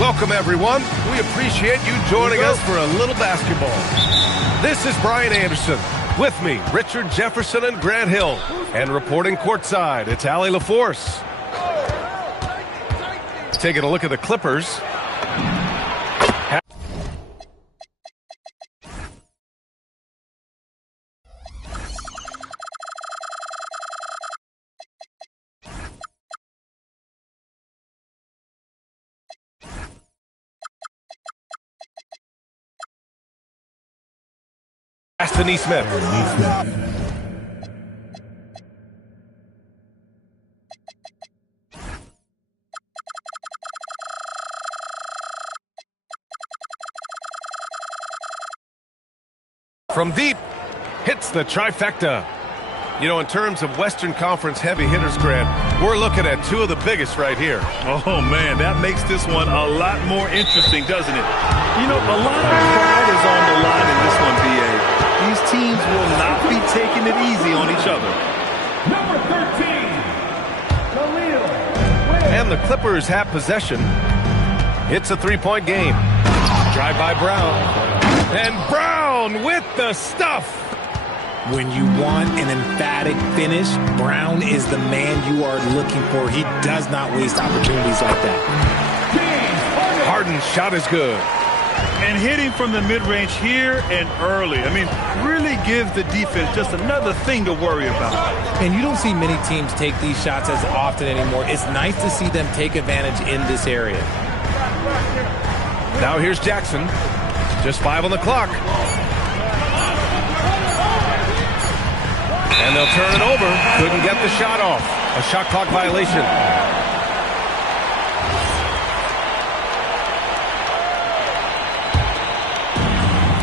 Welcome, everyone. We appreciate you joining us for a little basketball. This is Brian Anderson. With me, Richard Jefferson and Grant Hill. And reporting courtside, it's Allie LaForce. Taking a look at the Clippers. To Neesmith. From deep, hits the trifecta. You know, in terms of Western Conference heavy hitters, Grant, we're looking at two of the biggest right here. Oh, man, that makes this one a lot more interesting, doesn't it? You know, a lot of pride is on the line in this one, B.A. These teams will not be taking it easy on each other. Number 13, Khalil. And the Clippers have possession. It's a three-point game. Drive by Brown. And Brown with the stuff. When you want an emphatic finish, Brown is the man you are looking for. He does not waste opportunities like that. Harden's shot is good. And hitting from the mid-range here and early. I mean, really gives the defense just another thing to worry about. And you don't see many teams take these shots as often anymore. It's nice to see them take advantage in this area. Now here's Jackson. Just 5 on the clock. And they'll turn it over. Couldn't get the shot off. A shot clock violation.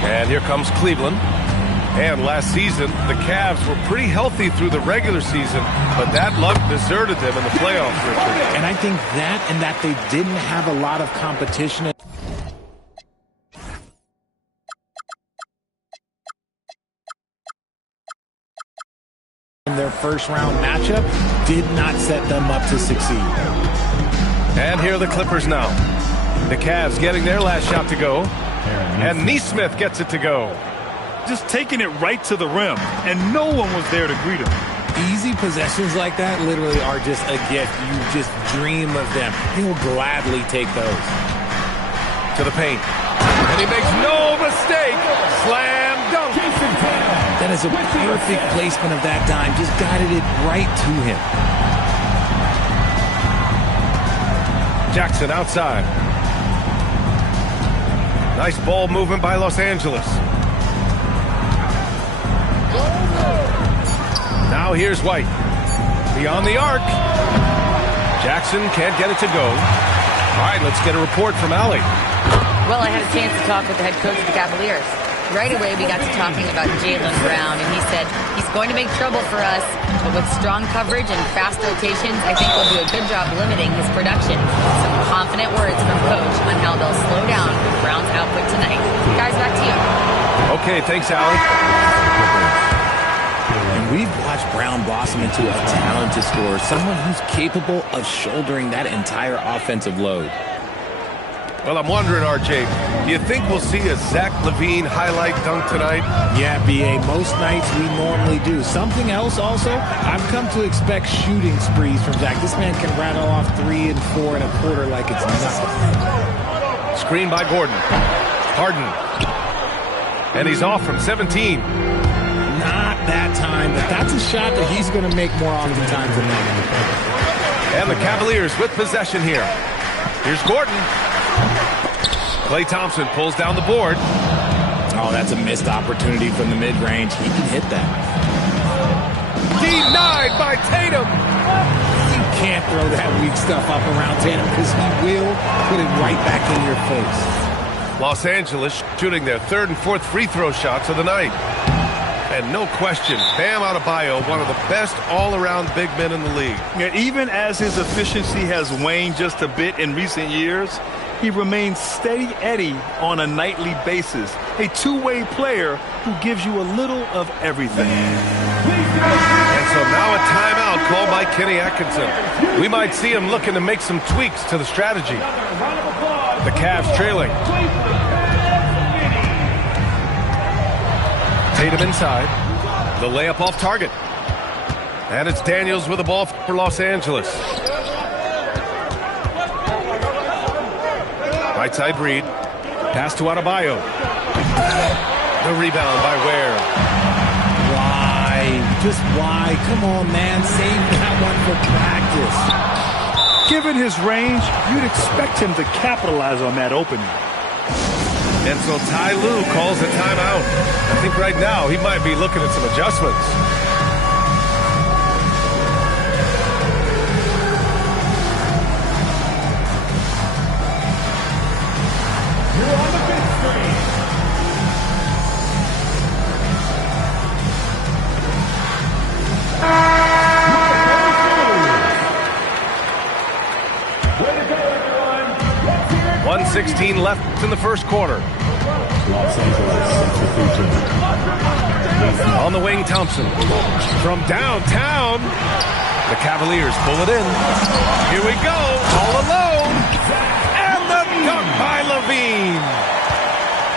And here comes Cleveland. And last season, the Cavs were pretty healthy through the regular season, but that luck deserted them in the playoffs, Richard. And I think that and that they didn't have a lot of competition. In their first-round matchup did not set them up to succeed. And here are the Clippers now. The Cavs getting their last shot to go. And Neesmith gets it to go. Just taking it right to the rim, and no one was there to greet him. Easy possessions like that literally are just a gift. You just dream of them. He'll gladly take those. To the paint. And he makes no mistake. Slam dunk. That is a perfect placement of that dime. Just guided it right to him. Jackson outside. Nice ball movement by Los Angeles. Now here's White. Beyond the arc. Jackson can't get it to go. All right, let's get a report from Allie. Well, I had a chance to talk with the head coach of the Cavaliers. Right away, we got to talking about Jaylen Brown, and he said he's going to make trouble for us, but with strong coverage and fast rotations, I think we'll do a good job limiting his production. Some confident words from Coach on how they'll slow down Brown's output tonight. Guys, back to you. Okay, thanks, Allie. And we've watched Brown blossom into a talented scorer, someone who's capable of shouldering that entire offensive load. Well, I'm wondering, RJ, do you think we'll see a Zach LaVine highlight dunk tonight? Yeah, B.A., most nights we normally do. Something else also, I've come to expect shooting sprees from Zach. This man can rattle off 3 and 4 and a quarter like it's nothing. Screen by Gordon. Harden. And he's off from 17. Not that time, but that's a shot that he's going to make more oftentimes than that. And the Cavaliers with possession here. Here's Gordon. Klay Thompson pulls down the board. Oh, that's a missed opportunity from the mid-range. He can hit that. Denied by Tatum. You can't throw that weak stuff up around Tatum because he will put it right back in your face. Los Angeles shooting their 3rd and 4th free throw shots of the night. And no question, Bam Adebayo, one of the best all-around big men in the league. Yeah, even as his efficiency has waned just a bit in recent years, he remains steady Eddie on a nightly basis. A two-way player who gives you a little of everything. And so now a timeout called by Kenny Atkinson. We might see him looking to make some tweaks to the strategy. The Cavs trailing. Tatum inside. The layup off target. And it's Daniels with the ball for Los Angeles. Right side Reed. Pass to Adebayo. The rebound by Ware. Why? Just why? Come on, man. Save that one for practice. Given his range, you'd expect him to capitalize on that opening. And so Ty Lue calls a timeout. I think right now he might be looking at some adjustments. You're on the big screen. Way to go, everyone. Let's hear it. 1:16 left in the first quarter. Los Angeles substitution. On the wing, Thompson. From downtown, the Cavaliers pull it in. Here we go, all alone. And the dunk by Levine.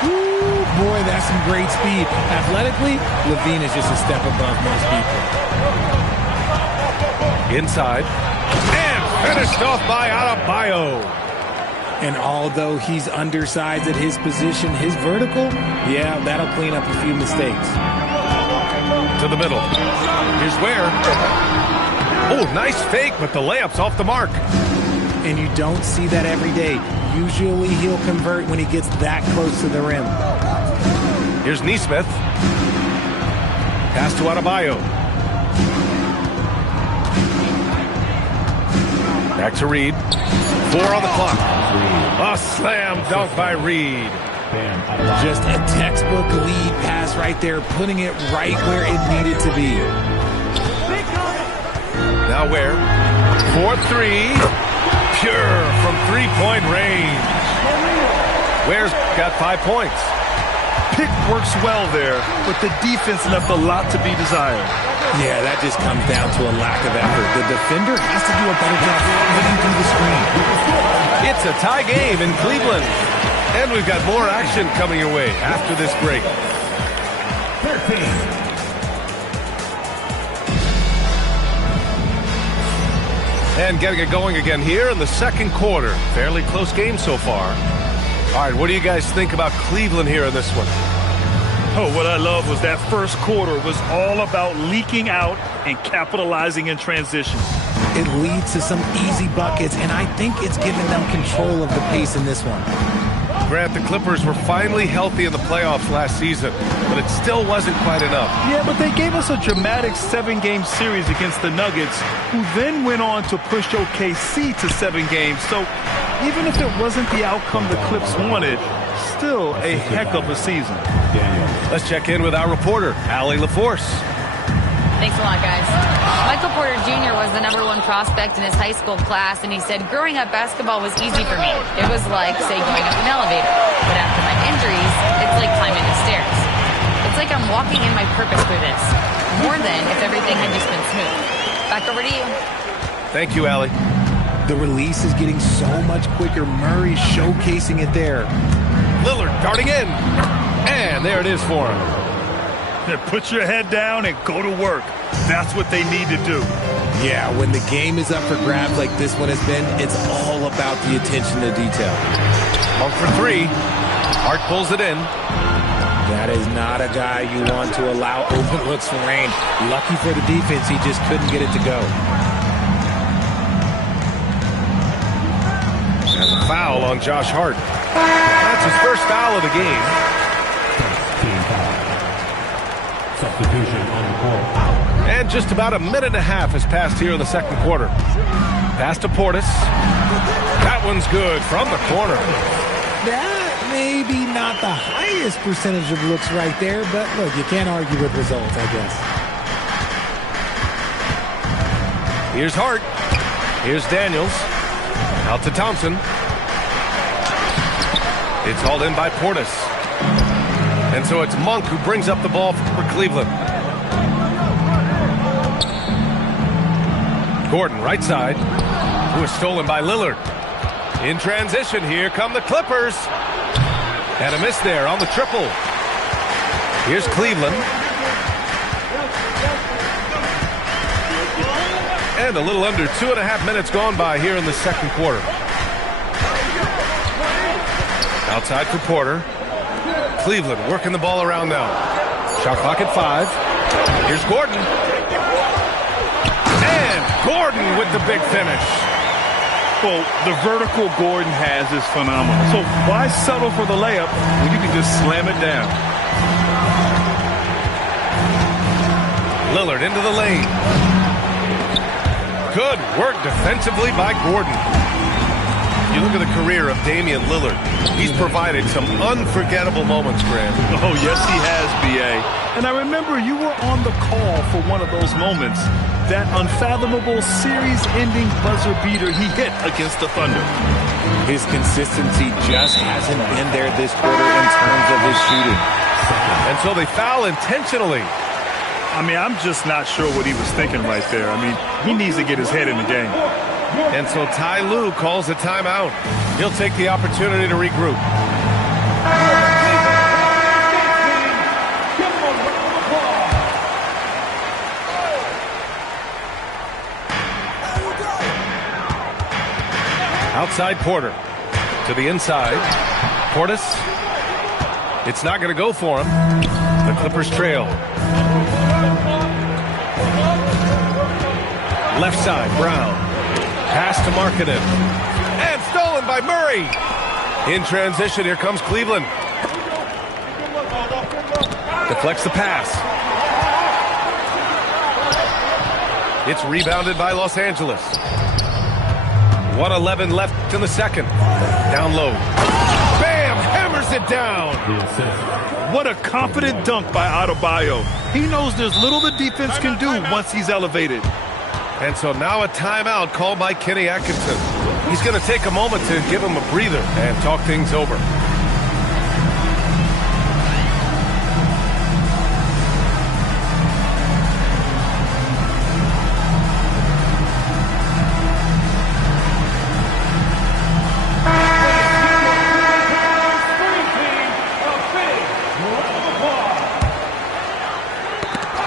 Ooh, boy, that's some great speed. Athletically, Levine is just a step above most people. Inside. And finished off by Adebayo. And although he's undersized at his position, his vertical, yeah, that'll clean up a few mistakes. To the middle. Here's Ware. Oh, nice fake, but the layup's off the mark. And you don't see that every day. Usually he'll convert when he gets that close to the rim. Here's Nesmith. Pass to Adebayo. Back to Reed. 4 on the clock. A slam dunk by Reed. Just a textbook lead pass right there, putting it right where it needed to be. Now Ware. 4-3. Pure from three-point range. Ware's got 5 points. Pick works well there, but the defense left a lot to be desired. Yeah, that just comes down to a lack of effort. The defender has to do a better job fighting through the screen. It's a tie game in Cleveland. And we've got more action coming your way after this break. 13. And getting it going again here in the second quarter. Fairly close game so far. All right, what do you guys think about Cleveland here in this one? Oh, what I love was that first quarter was all about leaking out and capitalizing in transition. It leads to some easy buckets, and I think it's given them control of the pace in this one. Grant, the Clippers were finally healthy in the playoffs last season, but it still wasn't quite enough. Yeah, but they gave us a dramatic 7-game series against the Nuggets, who then went on to push OKC to 7 games. So even if it wasn't the outcome the Clips wanted, still a heck of a season. Let's check in with our reporter, Allie LaForce. Thanks a lot, guys. Michael Porter Jr. was the #1 prospect in his high school class, and he said, growing up, basketball was easy for me. It was like, say, going up an elevator. But after my injuries, it's like climbing the stairs. It's like I'm walking in my purpose through this, more than if everything had just been smooth. Back over to you. Thank you, Allie. The release is getting so much quicker. Murray showcasing it there. Lillard darting in. And there it is for him. Put your head down and go to work. That's what they need to do. Yeah, when the game is up for grabs like this one has been, it's all about the attention to detail. Monk for 3. Hart pulls it in. That is not a guy you want to allow open looks for rain. Lucky for the defense, he just couldn't get it to go. And the foul on Josh Hart. That's his first foul of the game. Substitution on the court. And just about a minute and a half has passed here in the second quarter. Pass to Portis. That one's good from the corner. That may be not the highest percentage of looks right there, but look, you can't argue with results, I guess. Here's Hart. Here's Daniels. Out to Thompson. It's hauled in by Portis. And so it's Monk who brings up the ball for Cleveland. Gordon, right side, who is stolen by Lillard. In transition, here come the Clippers. And a miss there on the triple. Here's Cleveland. And a little under 2.5 minutes gone by here in the second quarter. Outside for Porter. Cleveland working the ball around now. Shot clock at 5. Here's Gordon. And Gordon with the big finish. Well, the vertical Gordon has is phenomenal. So why settle for the layup when you can just slam it down? Lillard into the lane. Good work defensively by Gordon. You look at the career of Damian Lillard. He's provided some unforgettable moments, Grant. Oh, yes, he has, B.A. And I remember you were on the call for one of those moments. That unfathomable series-ending buzzer beater he hit against the Thunder. His consistency just hasn't been there this quarter in terms of his shooting. And so they foul intentionally. I mean, I'm just not sure what he was thinking right there. I mean, he needs to get his head in the game. And so Ty Lue calls a timeout. He'll take the opportunity to regroup. Outside Porter to the inside. Portis. It's not going to go for him. The Clippers trail. Left side, Brown. Pass to Markkanen. And stolen by Murray. In transition, here comes Cleveland. Deflects the pass. It's rebounded by Los Angeles. 1:11 left in the second. Down low. Bam! Hammers it down. What a confident dunk by Adebayo. He knows there's little the defense can do once he's elevated. And so now a timeout called by Kenny Atkinson. He's going to take a moment to give him a breather and talk things over.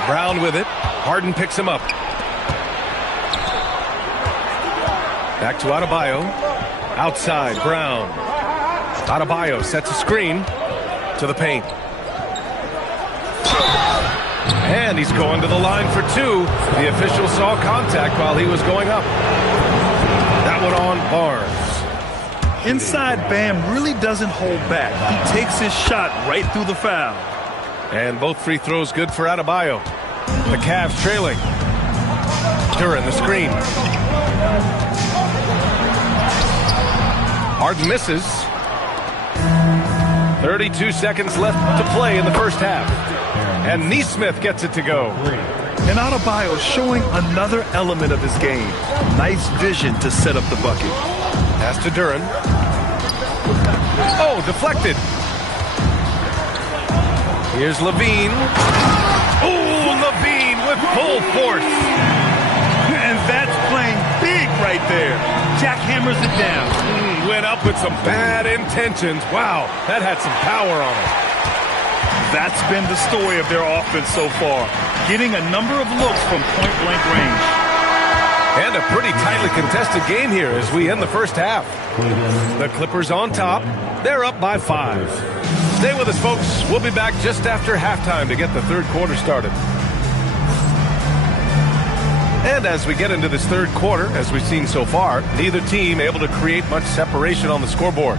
Brown with it. Harden picks him up. Back to Adebayo. Outside, Brown. Adebayo sets a screen to the paint. And he's going to the line for 2. The official saw contact while he was going up. That one on Barnes. Inside Bam really doesn't hold back. He takes his shot right through the foul. And both free throws good for Adebayo. The Cavs trailing. Duran the screen. Harden misses. 32 seconds left to play in the first half. And Nesmith gets it to go. And Adebayo showing another element of his game. Nice vision to set up the bucket. Pass to Duran. Oh, deflected. Here's Levine. Oh, Levine with full force. And that's playing big right there. Jackhammers it down. Went up with some bad intentions. Wow, that had some power on it. That's been the story of their offense so far. Getting a number of looks from point-blank range. And a pretty tightly contested game here as we end the first half. The Clippers on top. They're up by 5. Stay with us, folks. We'll be back just after halftime to get the third quarter started. And as we get into this third quarter, as we've seen so far, neither team able to create much separation on the scoreboard.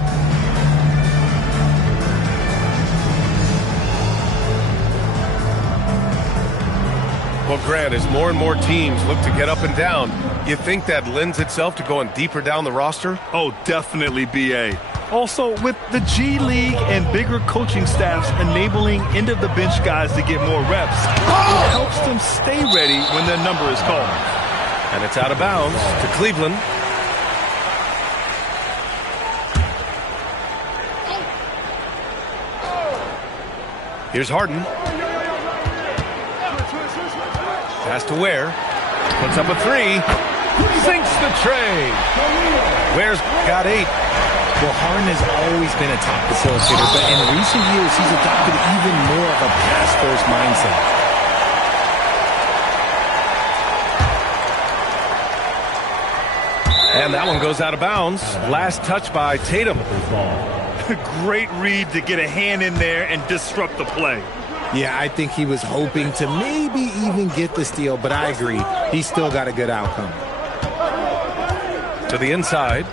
Well, Grant, as more and more teams look to get up and down, you think that lends itself to going deeper down the roster? Oh, definitely, B.A. Also, with the G League and bigger coaching staffs enabling end-of-the-bench guys to get more reps, it helps them stay ready when their number is called. And it's out of bounds to Cleveland. Here's Harden. Pass to Ware. Puts up a 3. Sinks the tray. Ware's got 8. Well, Harden has always been a top facilitator, but in recent years, he's adopted even more of a pass-first mindset. And that one goes out of bounds. Last touch by Tatum. Great read to get a hand in there and disrupt the play. Yeah, I think he was hoping to maybe even get the steal, but I agree. He still got a good outcome. To the inside.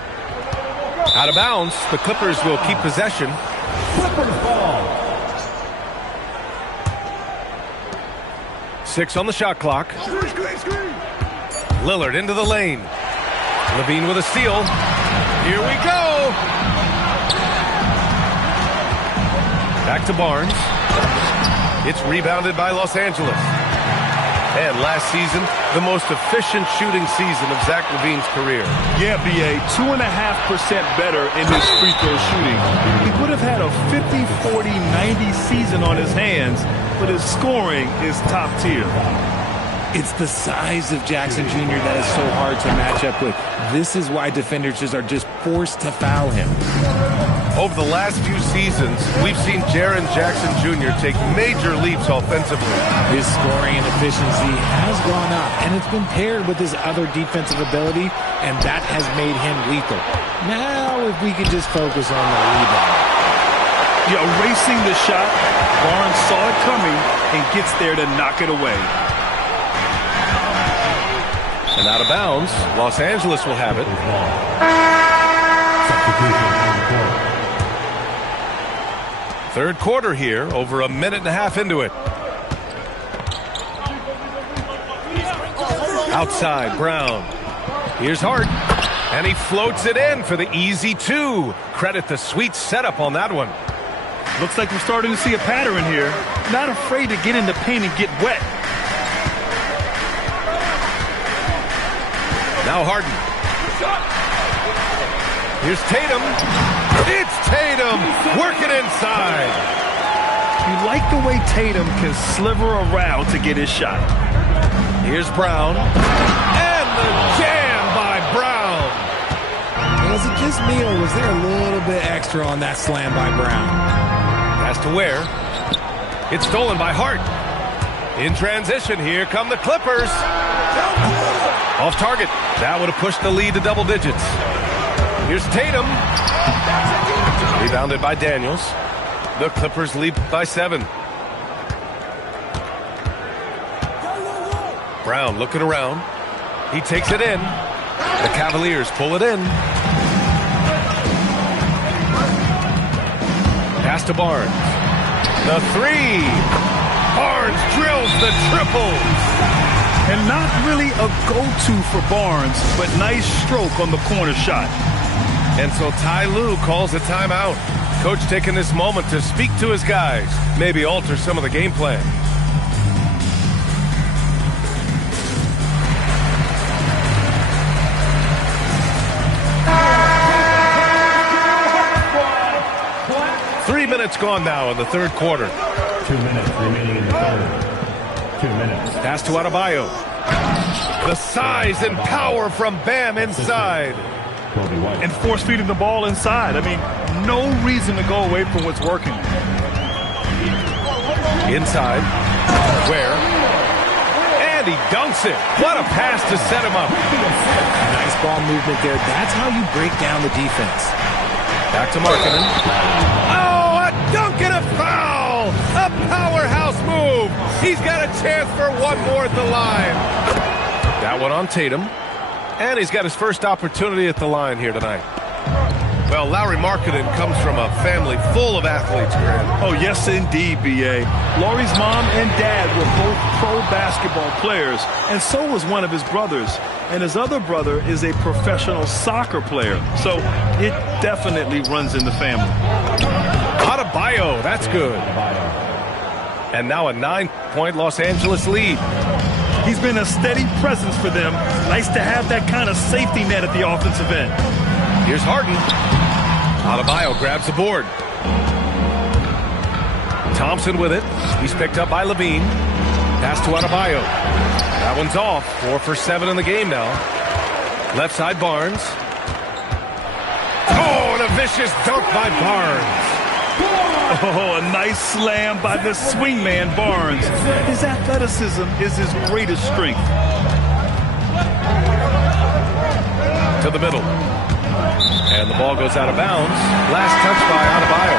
Out of bounds. The Clippers will keep possession. Clippers ball. 6 on the shot clock. Lillard into the lane. Levine with a steal. Here we go. Back to Barnes. It's rebounded by Los Angeles. And last season, the most efficient shooting season of Zach LaVine's career. Yeah, BA, 2.5% better in his free throw shooting. He would have had a 50, 40, 90 season on his hands, but his scoring is top tier. It's the size of Jackson Jr. that is so hard to match up with. This is why defenders are just forced to foul him. Over the last few seasons, we've seen Jaren Jackson Jr. take major leaps offensively. His scoring and efficiency has gone up, and it's been paired with his other defensive ability, and that has made him lethal. Now, if we could just focus on the rebound. Yeah, erasing the shot, Barnes saw it coming and gets there to knock it away. And out of bounds, Los Angeles will have it. Substitution on the court. Third quarter here, over a minute and a half into it. Outside, Brown. Here's Hart. And he floats it in for the easy 2. Credit the sweet setup on that one. Looks like we're starting to see a pattern here. Not afraid to get in the paint and get wet. Now Harden. Here's Tatum. It's Tatum working inside. You like the way Tatum can sliver around to get his shot. Here's Brown. And the jam by Brown. Was it just me, or was there a little bit extra on that slam by Brown? Pass to Ware. It's stolen by Hart. In transition, here come the Clippers. Off target. That would have pushed the lead to double digits. Here's Tatum. Rebounded by Daniels. The Clippers lead by 7. Brown looking around. He takes it in. The Cavaliers pull it in. Pass to Barnes. The 3. Barnes drills the triple. And not really a go-to for Barnes, but nice stroke on the corner shot. And so Ty Lue calls a timeout. Coach taking this moment to speak to his guys, maybe alter some of the game plan. Three minutes gone now in the third quarter. 2 minutes remaining in the third. 2 minutes. Pass to Adebayo. The size and power from Bam inside. Kobe White. And force-feeding the ball inside. I mean, no reason to go away from what's working. Inside. Where? And he dunks it. What a pass to set him up. Nice ball movement there. That's how you break down the defense. Back to Markkanen. Oh, a dunk and a foul! A powerhouse move. He's got a chance for one more at the line. That one on Tatum. And he's got his first opportunity at the line here tonight. Well, Lauri Markkanen comes from a family full of athletes, Grant. Oh, yes, indeed, B.A. Lauri's mom and dad were both pro basketball players, and so was one of his brothers. And his other brother is a professional soccer player. So it definitely runs in the family. Adebayo, that's good. And now a 9-point Los Angeles lead. He's been a steady presence for them. Nice to have that kind of safety net at the offensive end. Here's Harden. Adebayo grabs the board. Thompson with it. He's picked up by Levine. Pass to Adebayo. That one's off. 4 for 7 in the game now. Left side Barnes. Oh, and a vicious dunk by Barnes. Oh, a nice slam by the swingman Barnes. His athleticism is his greatest strength. To the middle. And the ball goes out of bounds. Last touch by Adebayo.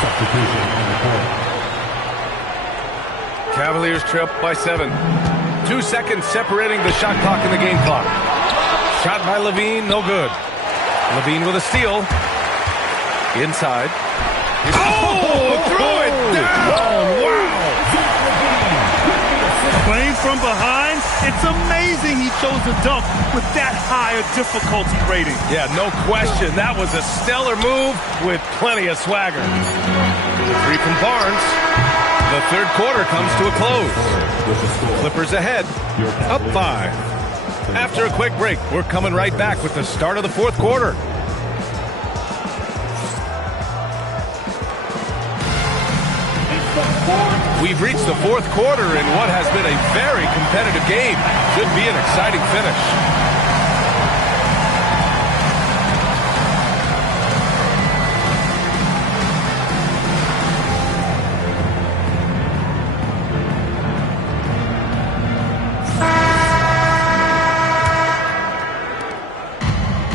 Substitution on the court. Cavaliers trail by 7. 2 seconds separating the shot clock and the game clock. Shot by Levine, no good. Levine with a steal. Inside. Throw it down! Wow! Playing from behind, it's amazing he chose to dunk with that high a difficulty rating. Yeah, no question. That was a stellar move with plenty of swagger. The three from Barnes. The third quarter comes to a close. Clippers ahead, up 5. After a quick break, we're coming right back with the start of the fourth quarter. We've reached the fourth quarter in what has been a very competitive game. Should be an exciting finish.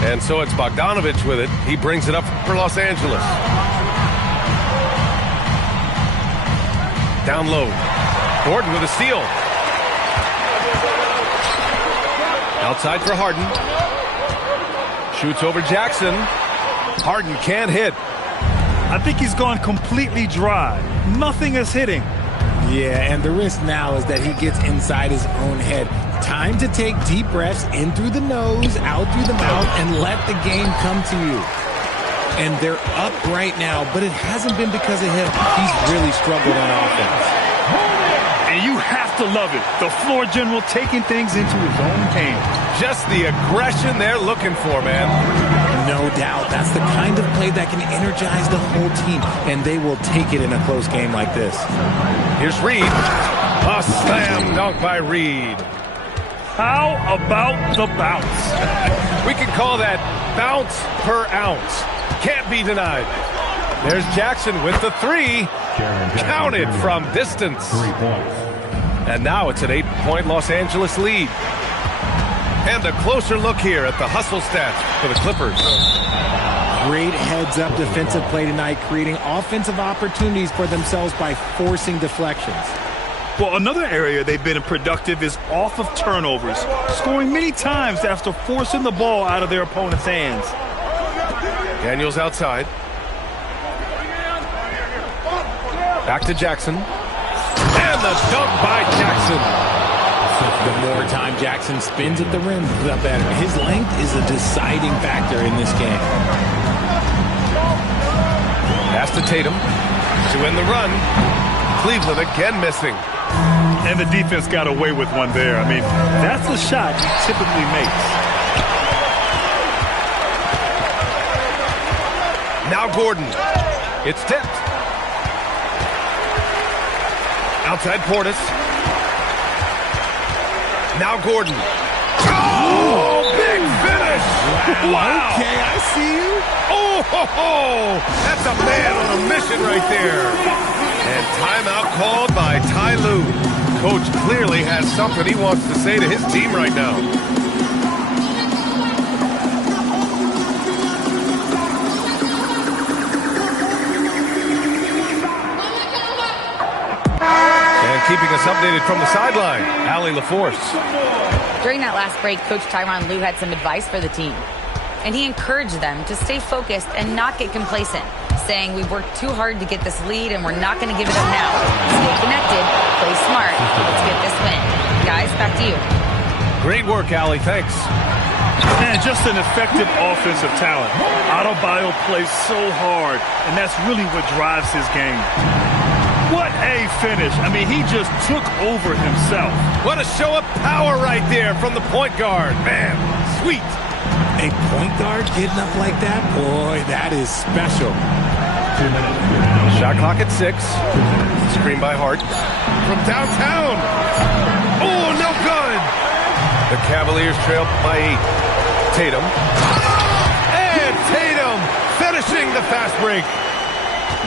And so it's Bogdanovich with it. He brings it up for Los Angeles. Down low. Gordon with a steal. Outside for Harden. Shoots over Jackson. Harden can't hit. I think he's gone completely dry. Nothing is hitting. Yeah, and the risk now is that he gets inside his own head. Time to take deep breaths in through the nose, out through the mouth, and let the game come to you. And they're up right now, but it hasn't been because of him. He's really struggled on offense. And you have to love it. The floor general taking things into his own hands. Just the aggression they're looking for, man. No doubt. That's the kind of play that can energize the whole team, and they will take it in a close game like this. Here's Reed. A slam dunk by Reed. How about the bounce? We can call that bounce per ounce. Can't be denied. There's Jackson with the 3. Counted from distance. 3 points. And now it's an 8-point Los Angeles lead. And a closer look here at the hustle stats for the Clippers. Great heads-up defensive play tonight, creating offensive opportunities for themselves by forcing deflections. Well, another area they've been productive is off of turnovers, scoring many times after forcing the ball out of their opponent's hands. Daniels outside. Back to Jackson. And the dunk by Jackson. The more time Jackson spins at the rim, the better. His length is a deciding factor in this game. Pass to Tatum to end the run. Cleveland again missing. And the defense got away with one there. I mean, that's a shot he typically makes. Now Gordon. It's tipped. Outside Portis. Now Gordon. Oh, big finish. Wow. Okay, I see you. Oh, ho, ho. That's a man on a mission right there. And timeout called by Ty Lue. Coach clearly has something he wants to say to his team right now. And keeping us updated from the sideline, Allie LaForce. During that last break, Coach Tyronn Lue had some advice for the team. And he encouraged them to stay focused and not get complacent, saying we've worked too hard to get this lead and we're not going to give it up now. Stay connected, play smart, let's get this win. Guys, back to you. Great work, Allie. Thanks. Man, just an effective offensive talent. Adebayo plays so hard, and that's really what drives his game. What a finish. I mean, he just took over himself. What a show of power right there from the point guard. Man, sweet. A point guard getting up like that? Boy, that is special. 2 minutes. Shot clock at 6. Screen by Hart. From downtown. Oh, no good. The Cavaliers trail by 8. Tatum. And Tatum launching the fast break.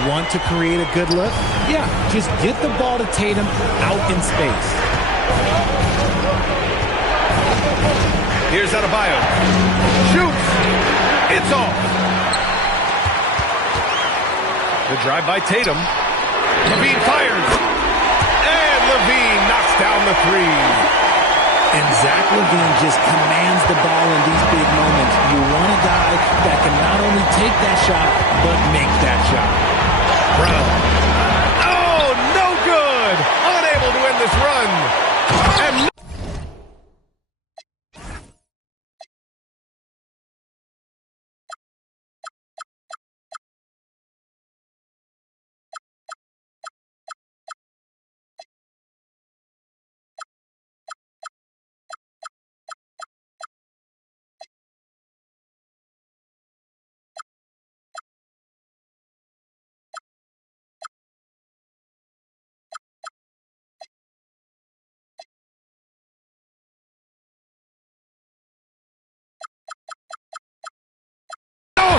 Want to create a good look? Yeah, just get the ball to Tatum out in space. Here's Adebayo. Shoots. It's off. The drive by Tatum. Levine fires. And Levine knocks down the three. And Zach LaVine just commands the ball in these big moments. You want a guy that can not only take that shot, but make that shot. Brown. Oh, no good. Unable to end this run. And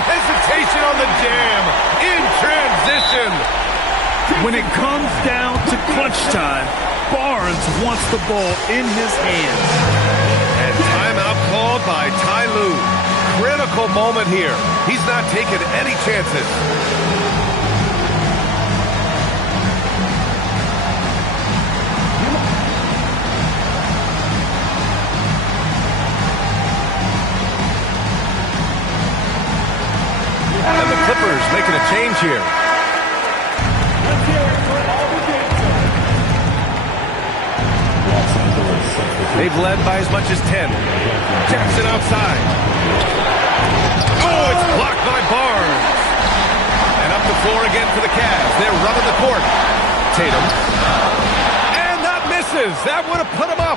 hesitation on the jam in transition. When it comes down to crunch time, Barnes wants the ball in his hands. And timeout called by Ty Lue. Critical moment here. He's not taking any chances. And the Clippers making a change here. They've led by as much as 10. Jackson outside. Oh, it's blocked by Barnes. And up the floor again for the Cavs. They're running the court. Tatum. And that misses. That would have put him up.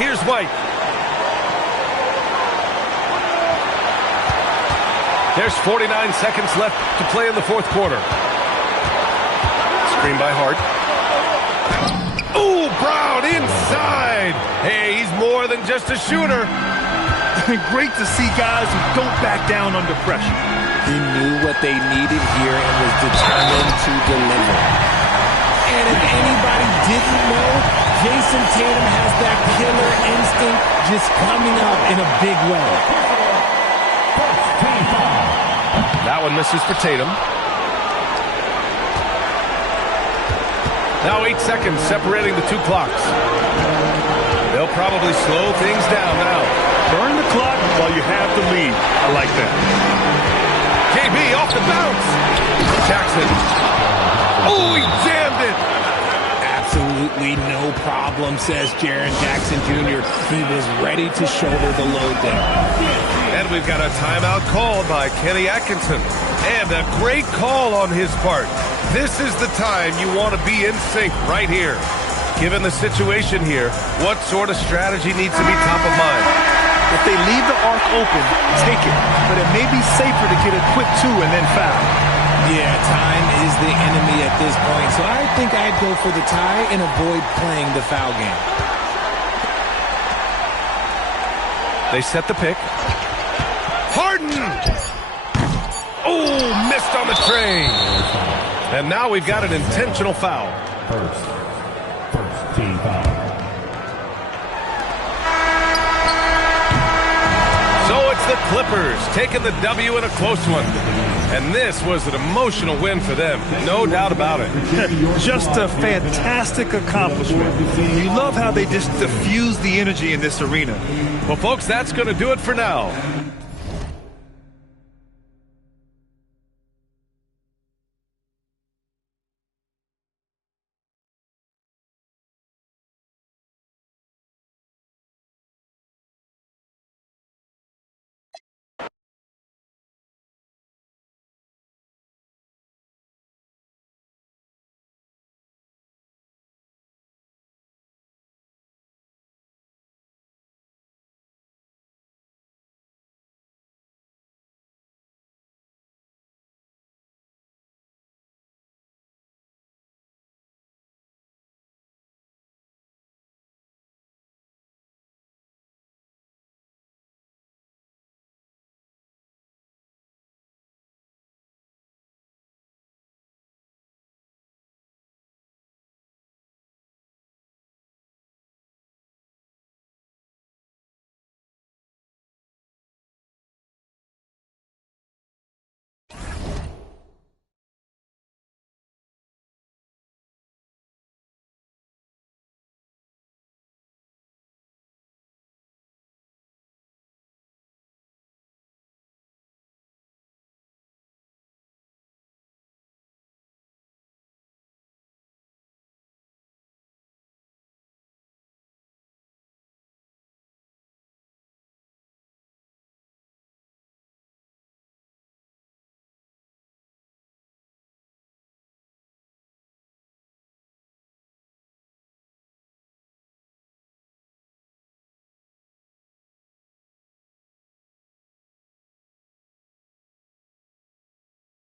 Here's White. There's 49 seconds left to play in the fourth quarter. Screen by Hart. Ooh, Brown inside. Hey, he's more than just a shooter. Great to see guys who don't back down under pressure. He knew what they needed here and was determined to deliver. And if anybody didn't know, Jason Tatum has that killer instinct just coming up in a big way. That one misses for Tatum. Now 8 seconds separating the two clocks. They'll probably slow things down now. Burn the clock while you have the lead. I like that. KB off the bounce. Jackson. Oh, he jammed it. Absolutely no problem, says Jaren Jackson Jr. He was ready to shoulder the load there. And we've got a timeout called by Kenny Atkinson. And a great call on his part. This is the time you want to be in sync right here. Given the situation here, what sort of strategy needs to be top of mind? If they leave the arc open, take it. But it may be safer to get a quick two and then foul. Yeah, time is the enemy at this point. So I think I'd go for the tie and avoid playing the foul game. They set the pick. Harden! Oh, missed on the train. And now we've got an intentional foul. First team foul. So it's the Clippers taking the W in a close one. And this was an emotional win for them, no doubt about it. Just a fantastic accomplishment. You love how they just diffuse the energy in this arena. Well, folks, that's going to do it for now.